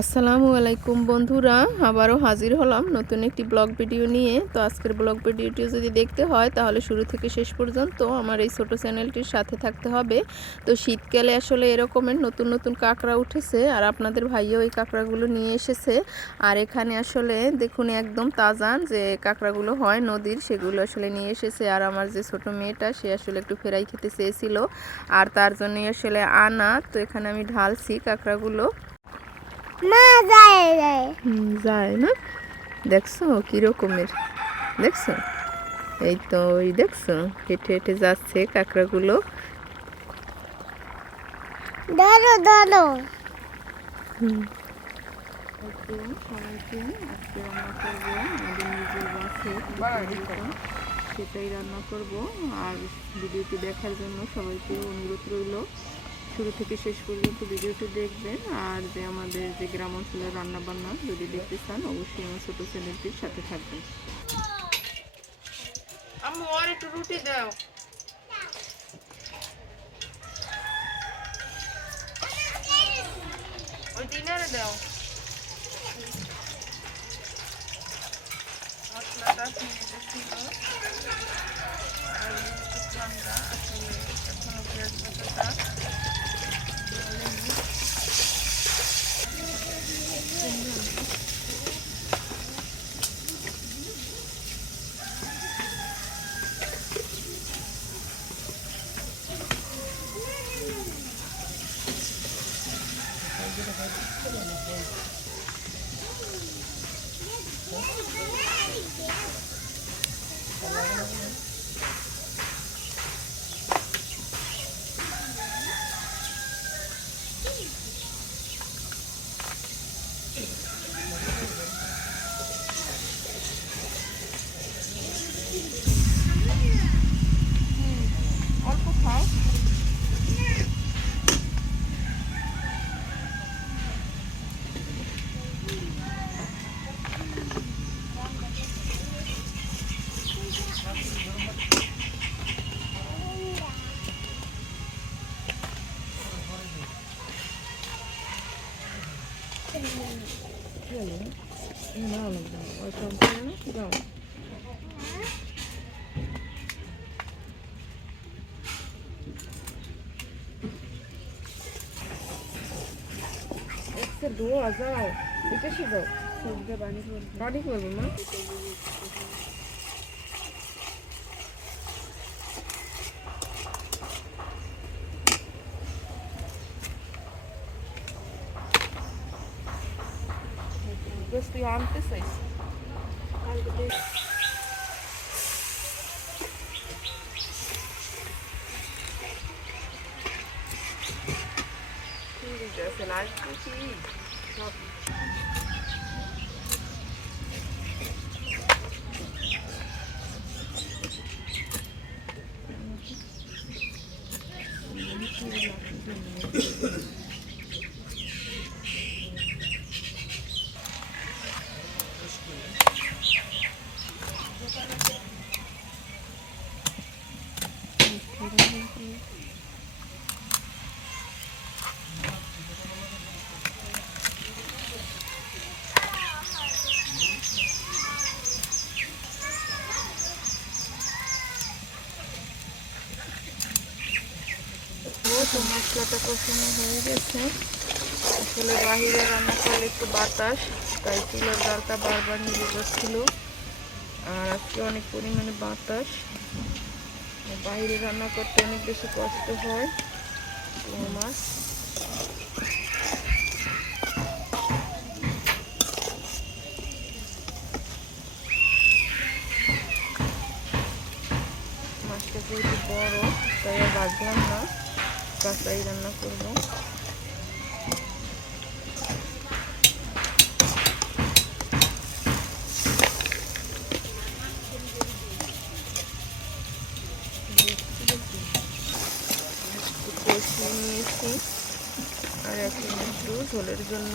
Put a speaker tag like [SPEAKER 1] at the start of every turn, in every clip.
[SPEAKER 1] আসসালামু আলাইকুম বন্ধুরা, আবারও হাজির হলাম নতুন একটি ব্লগ ভিডিও নিয়ে। তো আজকের ব্লগ ভিডিওটি যদি দেখতে হয়, তাহলে শুরু থেকে শেষ পর্যন্ত আমার এই ছোট চ্যানেলটির সাথে থাকতে হবে। তো শীতকালে আসলে এরকমের নতুন নতুন কাঁকড়া উঠেছে, আর আপনাদের ভাইও এই কাঁকড়াগুলো নিয়ে এসেছে। আর এখানে আসলে দেখুন একদম তাজা যে কাঁকড়াগুলো হয় নদীর, সেগুলো আসলে নিয়ে এসেছে। আর আমার যে ছোট মেয়েটা, সে আসলে একটু ফেরাই খেতে চেয়েছিল। আর তার জন্যই আসলে আনা, তো এখানে আমি ঢালছি কাঁকড়াগুলো।
[SPEAKER 2] মা যায় যায়
[SPEAKER 1] যায় না? দেখছ কি রকমের দেখছ? এই তো ওই দেখছ হেঁটে হেঁটে যাচ্ছে কাঁকড়াগুলো।
[SPEAKER 2] ধরো ধরো।
[SPEAKER 1] হুম। সবাইকে আজকে রান্না করব আমাদের নিজের বাসে সেটাই রান্না করব আর ভিডিওটি দেখার জন্য সবাইকে অনুরোধ রইল। শুরু থেকে শেষ পর্যন্ত ভিডিওটি দেখবেন। আর যে আমাদের যে গ্রাম অঞ্চলের রান্না বান্না যদি দেখতে চান, অবশ্যই আমার ছোট ছেলেটির সাথে থাকবেন। আম্মু রুটি দাও। ওই ডিনারে দাও। মশলাটা ফিরে ছিল আর যাও একটু ধোয়া যাও এটা সে যাও বাড়ি করব মা Bist du ja antes seis? ঠিক আছে লাগবে কি সব ও তো মশলাটা কষানো হয়ে গেছে। আসলে বাহিরে রান্না করলে একটু বাতাস, তাই চুলের ডালটা বারবার নিয়ে যাচ্ছিল। আর আজকে অনেক পরিমাণে বাতাস। বাইরে রান্না করতে অনেক বেশি কষ্ট হয় মাছ। মাছটা যেহেতু বড়, তাই বাজলাম না। কাঁচাই রান্না করব। আর এখন একটু ঝোলের জন্য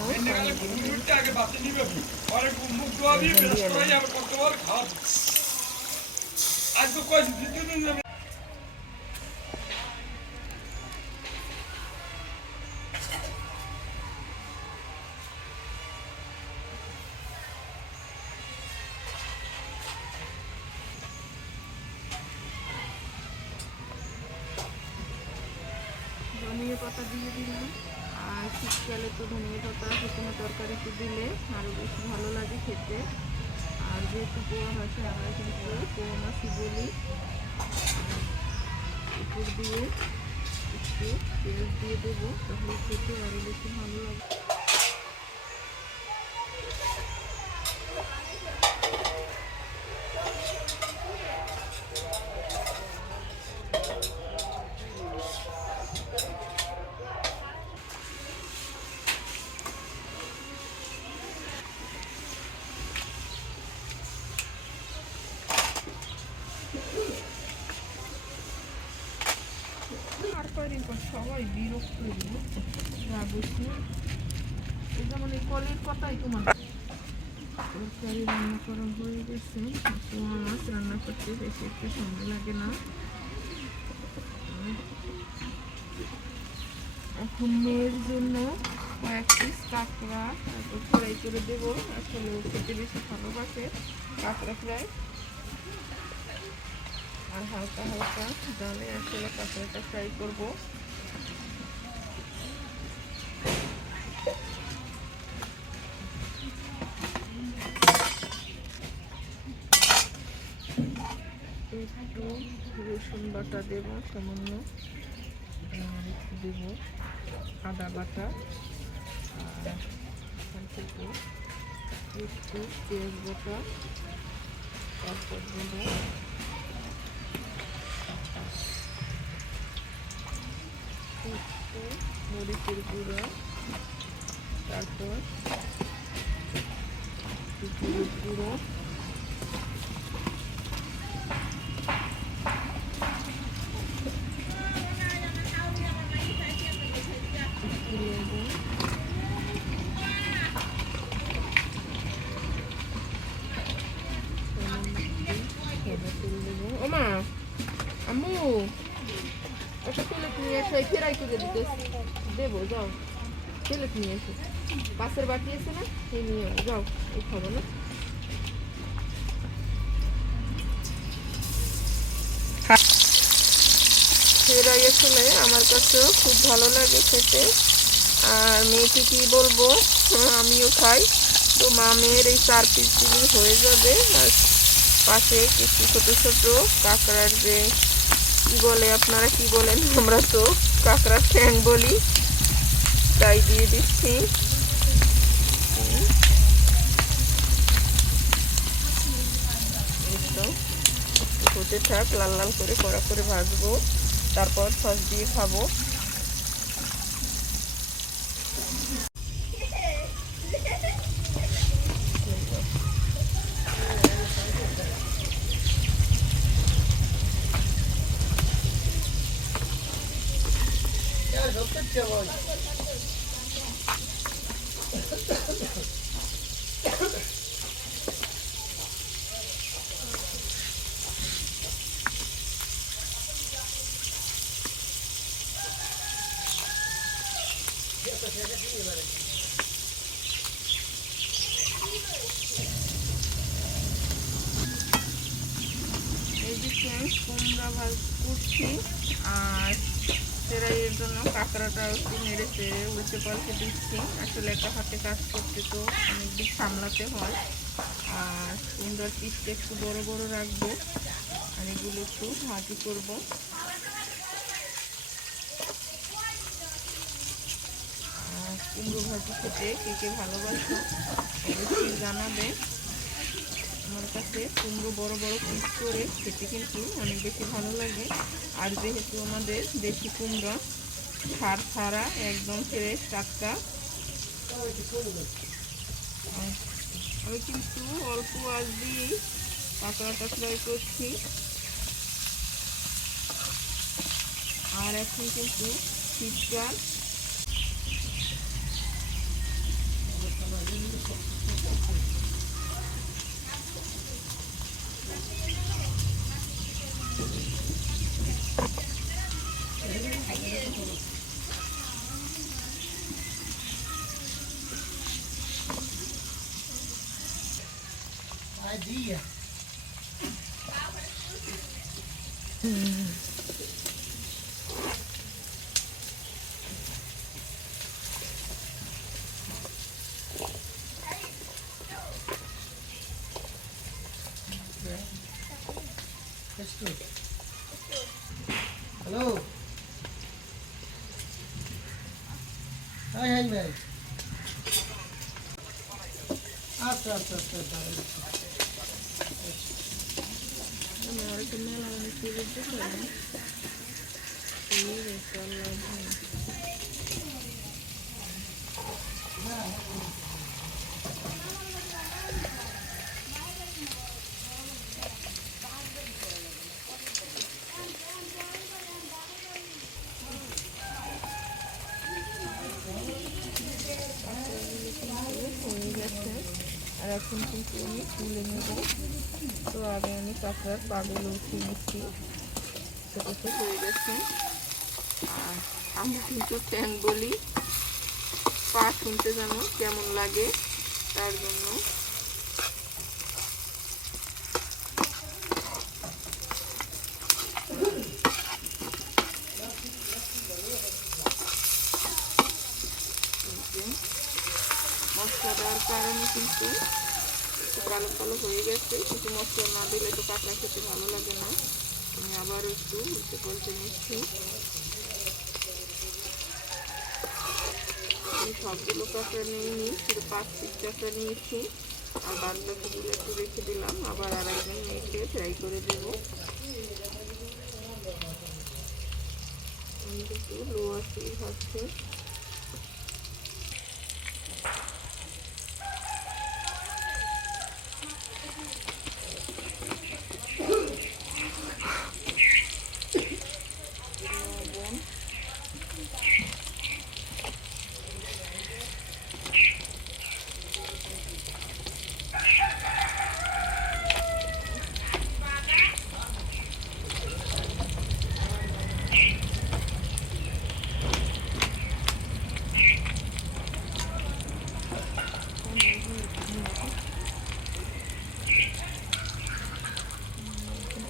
[SPEAKER 1] আমরা কিন্তু মাছই বলি দিয়ে একটু পেঁয়াজ দিয়ে দেবো, তাহলে খেতে আরও বেশি ভালো লাগে যেমন এই কলের কথাই তোমার তরকারি রান্না করা হয়ে গেছে মাছ রান্না করতে বেশি একটু সময় লাগে না এখন মেয়ের জন্য কয়েক পিস কাঁকড়া তারপর ফ্রাই করে দেবো আসলে খেতে বেশি ভালোবাসে কাঁকড়া ফ্রাই আর হালকা হালকা জালে আসলে কাঁকড়াটা ফ্রাই করব একটু রসুন বাটা দেব, সামান্য। দেব আদা বাটা। একটু পেঁয়াজ বাটা। তারপর দেব একটু মরিচের গুঁড়ো। তারপর গুঁড়ো। দিতে দেবো, যাও। নিয়ে এসো। পাশের বাটি না নিয়ে যাও এই খাব না। আসলে আমার কাছেও খুব ভালো লাগে খেতে। আর মেয়েকে কি বলব? আমিও খাই। তো মা মেয়ের এই চার পিস দিনই হয়ে যাবে। আর পাশে কিছু ছোট ছোট কাঁকড়ার যে, কি বলে আপনারা, কি বলেন আমরা তো? কাঁকড়ার ফ্যান বলি। তাই দিয়ে দিচ্ছি। হতে থাক, লাল লাল করে কড়া করে ভাজবো। তারপর সস দিয়ে খাব। এদিকে কুমড়া ভাজ করছি, আর সেরাইয়ের জন্য কাঁকড়াটা একটু নেড়েছে উল্টে পাল্টে দিচ্ছি। আসলে একা হাতে কাজ করতে তো অনেক দিক সামলাতে হয়। আর কুমড়ার পিসটা একটু বড় বড় রাখব, আর এগুলো একটু ভাজি করব আর কুমড়ো ভাজি খেতে, কে কে ভালোবাসো অবশ্যই জানাবে। আমার কাছে কুমড়ো বড় বড় পিস করে খেতে কিন্তু অনেক বেশি ভালো লাগে। আর যেহেতু আমাদের দেশি কুমড়া ছাড় ছাড়া একদম ফ্রেশ টাটকা। আমি কিন্তু অল্প আজ দিয়েই কাঁকড়াটা ফ্রাই করছি। আর এখন কিন্তু শীতকাল।
[SPEAKER 3] আচ্ছা আচ্ছা আচ্ছা আচ্ছা
[SPEAKER 1] হয়ে গেছে আর এখন কিন্তু আমি তুলে নেব তো আগে পাগুলো উঠিয়ে নিচ্ছি ছোটো ছোটো। হয়ে আর আমরা কিন্তু ফ্যান বলি। পা শুনতে যেন কেমন লাগে তার জন্য এই যে মশলা দেওয়ার কারণে কিন্তু একটু কালো হয়ে কিন্তু মশলা না দিলে তো কাঁকড়া খেতে ভালো লাগে না। আমি আবার একটু উল্টে পাল্টে নিচ্ছি। সবগুলো কাঁকড়া নিইনি শুধু পাঁচ পিস কাঁকড়া নিয়েছি। আর বাদ বাকিগুলো একটু রেখে দিলাম। আবার আর একদিন মেখে ফ্রাই করে দেবো। একটু লো আসি ভাবছি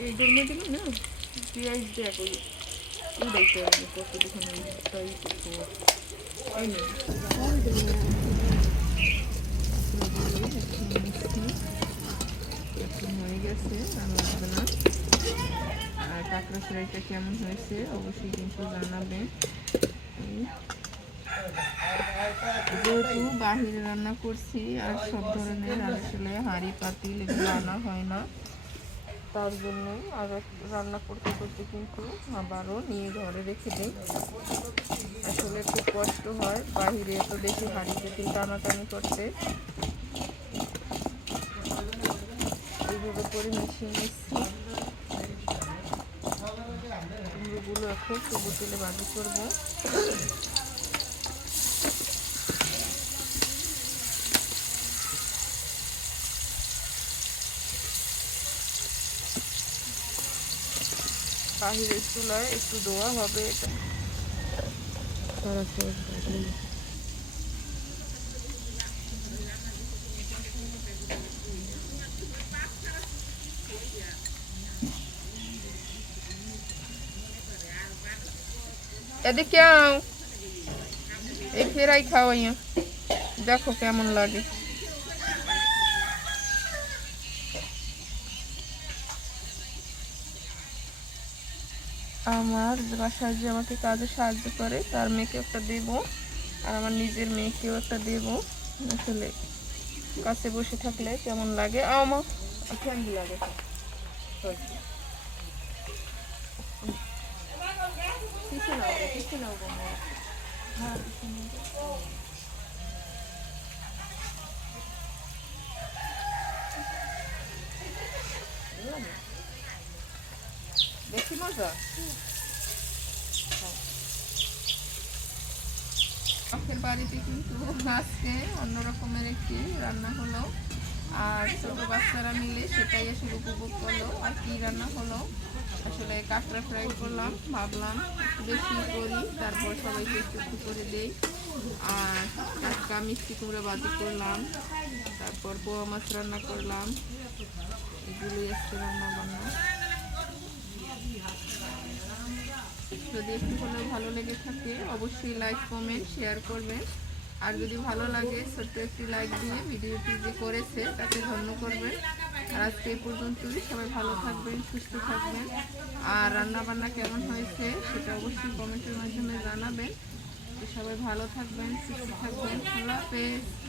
[SPEAKER 1] এই গরমে দিল না। পেঁয়াজ দেখ ওই উড়াইতে দেখুন তাই করব। এই হয়ে গেছে আর আর কাঁকড়া ফ্রাইটা কেমন হয়েছে অবশ্যই কিন্তু জানাবে যেহেতু বাহিরে রান্না করছি আর সব ধরনের আসলে হাঁড়ি পাতিল এগুলো আনা হয় না। তার জন্য আর রান্না করতে করতে কিন্তু আবারও নিয়ে ঘরে রেখে দিই। আসলে খুব কষ্ট হয়, বাহিরে তো বেশি হাঁড়ি পাতিল টানাটানি করতে। এইভাবে করে মিশিয়ে নিচ্ছি। কুমড়োগুলো এখন সবুজ তেলে বাজি করব। বাহিরের চুলায় একটু দোয়া হবে এটা এদিকে আও এই ফেরাই খাওয়াইয়া দেখো কেমন লাগে আমার বাসায় যে আমাকে কাজে সাহায্য করে তার মেয়েকে একটা দেব আর আমার নিজের মেয়েকেও একটা দেব। আসলে কাছে বসে থাকলে কেমন লাগে? আমার ঠান্ডি লাগে। পিছিয়ে নাও গো, মা। হ্যাঁ, মজা আমাদের বাড়িতে কিন্তু আজকে অন্য রকমের একটি রান্না হলো আর ছোট বাচ্চারা মিলে সেটাই আসলে উপভোগ করল আর কি রান্না হলো আসলে কাঁকড়া ফ্রাই করলাম ভাবলাম বেশি করি তারপর সবাইকে একটু একটু করে দেই আর টাটকা মিষ্টি কুমড়ো বাজি করলাম তারপর পোয়া মাছ রান্না করলাম এগুলোই আজকে রান্না বান্না যদি একটু হলেও ভালো লেগে থাকে, অবশ্যই লাইক কমেন্ট শেয়ার করবেন। আর যদি ভালো লাগে, ছোট্ট একটি লাইক দিয়ে ভিডিওটি যে করেছে, তাকে ধন্য করবেন। আর আজকে এই পর্যন্তই, সবাই ভালো থাকবেন, সুস্থ থাকবেন। আর রান্না বান্না কেমন হয়েছে, সেটা অবশ্যই কমেন্টের মাধ্যমে জানাবেন। সবাই ভালো থাকবেন, সুস্থ থাকবেন। আল্লাহ হাফেজ।